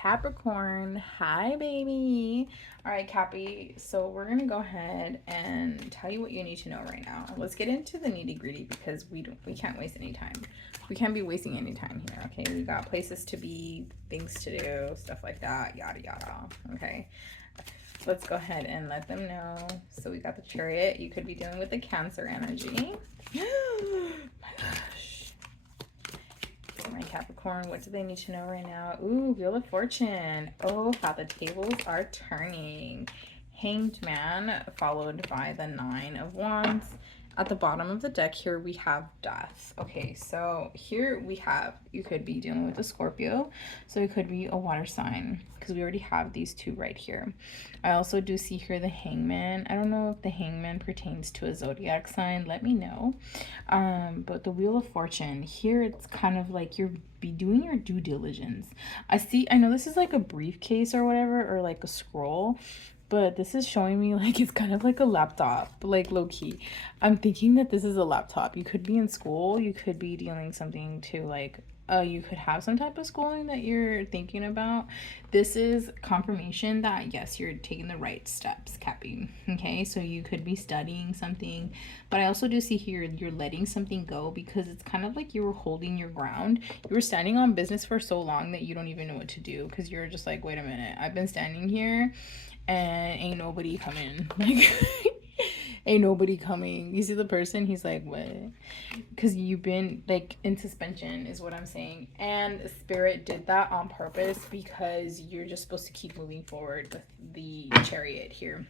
Capricorn, hi baby. All right, Cappy, so we're gonna go ahead and tell you what you need to know right now. Let's get into the nitty-gritty because we can't waste any time. We can't be wasting any time here. Okay, we got places to be, things to do, stuff like that, yada yada. Okay, let's go ahead and let them know. So we got the Chariot. You could be dealing with the Cancer energy. My gosh. My Capricorn, what do they need to know right now? Ooh, Wheel of Fortune. Oh, how the tables are turning. Hanged Man, followed by the Nine of Wands. At the bottom of the deck here, we have Death. Okay, so here we have, you could be dealing with a Scorpio. So it could be a water sign because we already have these two right here. I also do see here the Hangman. I don't know if the Hangman pertains to a zodiac sign. Let me know. But the Wheel of Fortune, here it's kind of like you're be doing your due diligence. I know this is like a briefcase or whatever, or like a scroll, but this is showing me like it's kind of like a laptop, like low key. I'm thinking that this is a laptop. You could be in school, you could be dealing something to like you could have some type of schooling that you're thinking about. This is confirmation that yes, you're taking the right steps, Cappy. Okay, so you could be studying something, but I also do see here you're letting something go because it's kind of like you were holding your ground. You were standing on business for so long that you don't even know what to do because you're just like, wait a minute, I've been standing here and ain't nobody coming. Like ain't nobody coming. You see the person, he's like, what? Because you've been like in suspension is what I'm saying. And Spirit did that on purpose because you're just supposed to keep moving forward with the Chariot here.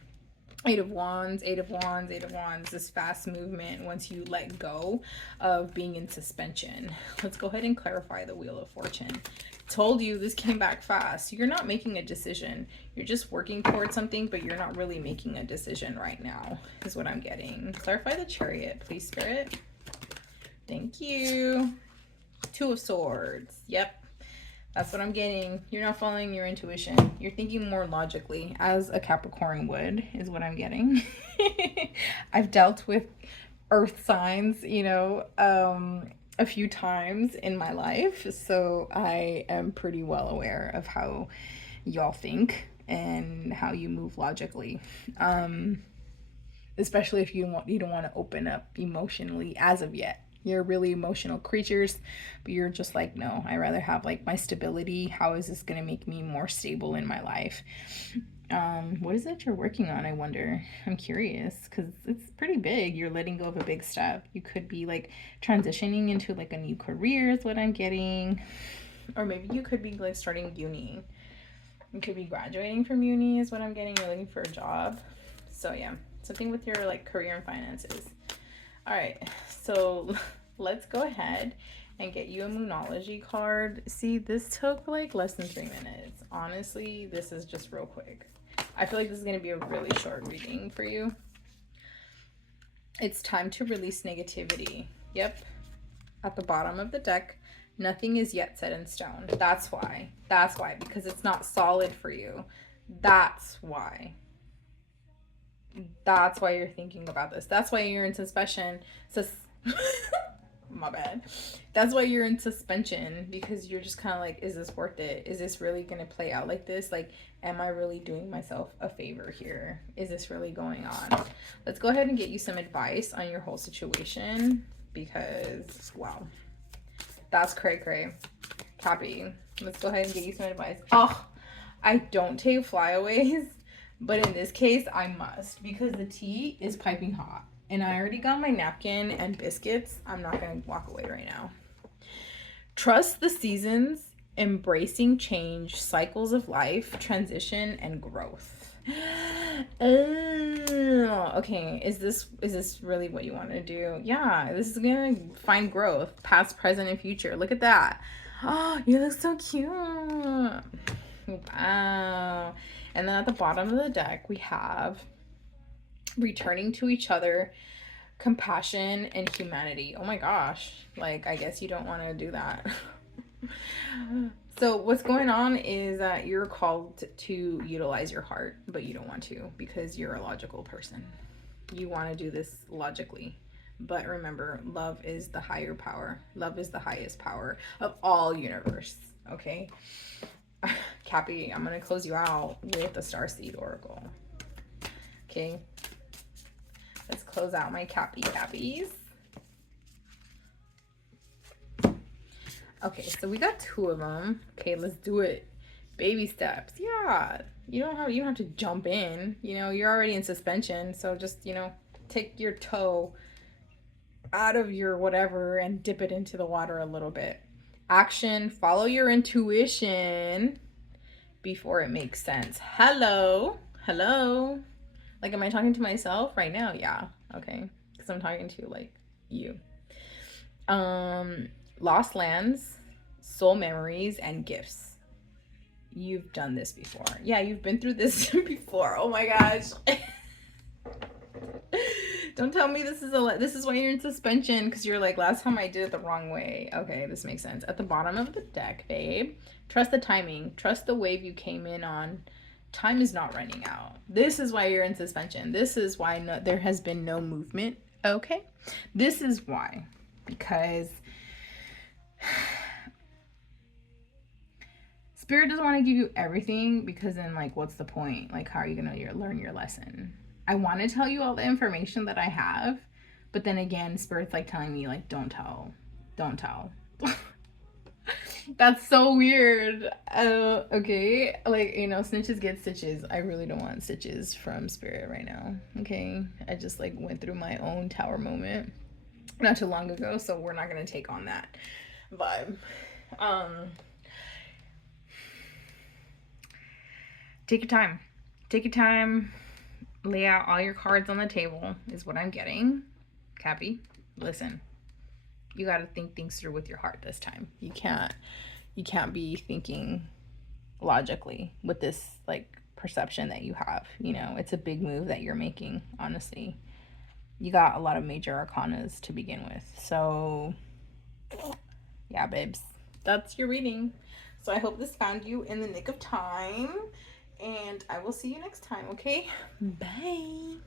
Eight of Wands, Eight of Wands, Eight of Wands, this fast movement once you let go of being in suspension. Let's go ahead and clarify the Wheel of Fortune. Told you this came back fast. You're not making a decision. You're just working towards something, but you're not really making a decision right now, is what I'm getting. Clarify the Chariot, please, Spirit. Thank you. Two of Swords. Yep. That's what I'm getting. You're not following your intuition. You're thinking more logically, as a Capricorn would, is what I'm getting. I've dealt with earth signs, a few times in my life, so I am pretty well aware of how y'all think and how you move logically. Especially if you don't want to open up emotionally as of yet. You're really emotional creatures, but you're just like, no, I rather have like my stability. How is this going to make me more stable in my life? What is it you're working on, I wonder? I'm curious because it's pretty big. You're letting go of a big step. You could be like transitioning into like a new career is what I'm getting. Or maybe you could be like starting uni. You could be graduating from uni is what I'm getting. You're looking for a job. So yeah, something with your like career and finances. All right, so let's go ahead and get you a Moonology card. See, this took like less than 3 minutes. Honestly, this is just real quick. I feel like this is going to be a really short reading for you. It's time to release negativity. Yep. At the bottom of the deck, nothing is yet set in stone. That's why. That's why, because it's not solid for you. That's why. That's why you're thinking about this. That's why you're in suspension. My bad. That's why you're in suspension, because you're just kind of like, is this worth it? Is this really going to play out like this? Like, am I really doing myself a favor here? Is this really going on? Let's go ahead and get you some advice on your whole situation, because, wow, that's cray-cray. Cappy, let's go ahead and get you some advice. Oh, I don't take flyaways. But in this case, I must, because the tea is piping hot. And I already got my napkin and biscuits. I'm not going to walk away right now. Trust the seasons, embracing change, cycles of life, transition, and growth. Oh, okay. Is this really what you want to do? Yeah, this is going to find growth, past, present, and future. Look at that. Oh, you look so cute. Wow. And then at the bottom of the deck, we have returning to each other, compassion, and humanity. Oh my gosh. Like, I guess you don't want to do that. So what's going on is that you're called to utilize your heart, but you don't want to because you're a logical person. You want to do this logically. But remember, love is the higher power. Love is the highest power of all universe. Okay? Cappy, I'm going to close you out with a Starseed Oracle. Okay. Let's close out my Cappies. Okay, so we got 2 of them. Okay, let's do it. Baby steps. Yeah. You don't have to jump in. You know, you're already in suspension. So just, you know, take your toe out of your whatever and dip it into the water a little bit. Action. Follow your intuition before it makes sense. Hello. Hello. Like, am I talking to myself right now? Yeah. Okay. Because I'm talking to, like, you. Lost lands, soul memories, and gifts. You've done this before. Yeah, you've been through this before. Oh my gosh. Don't tell me this is why you're in suspension, because you're like, last time I did it the wrong way. Okay, this makes sense. At the bottom of the deck, babe, trust the timing. Trust the wave you came in on. Time is not running out. This is why you're in suspension. This is why there has been no movement. Okay? This is why. Because Spirit doesn't want to give you everything, because then, like, what's the point? Like, how are you going to learn your lesson? I want to tell you all the information that I have, but then again, Spirit's like telling me, like, don't tell. Don't tell. That's so weird. Okay. Like, you know, snitches get stitches. I really don't want stitches from Spirit right now. Okay. I just, like, went through my own tower moment not too long ago, so we're not going to take on that vibe. Take your time. Take your time. Lay out all your cards on the table is what I'm getting. Cappy, listen. You got to think things through with your heart this time. You can't be thinking logically with this, like, perception that you have. You know, it's a big move that you're making, honestly. You got a lot of major arcanas to begin with. So, yeah, babes. That's your reading. So I hope this found you in the nick of time. And I will see you next time, okay? Bye.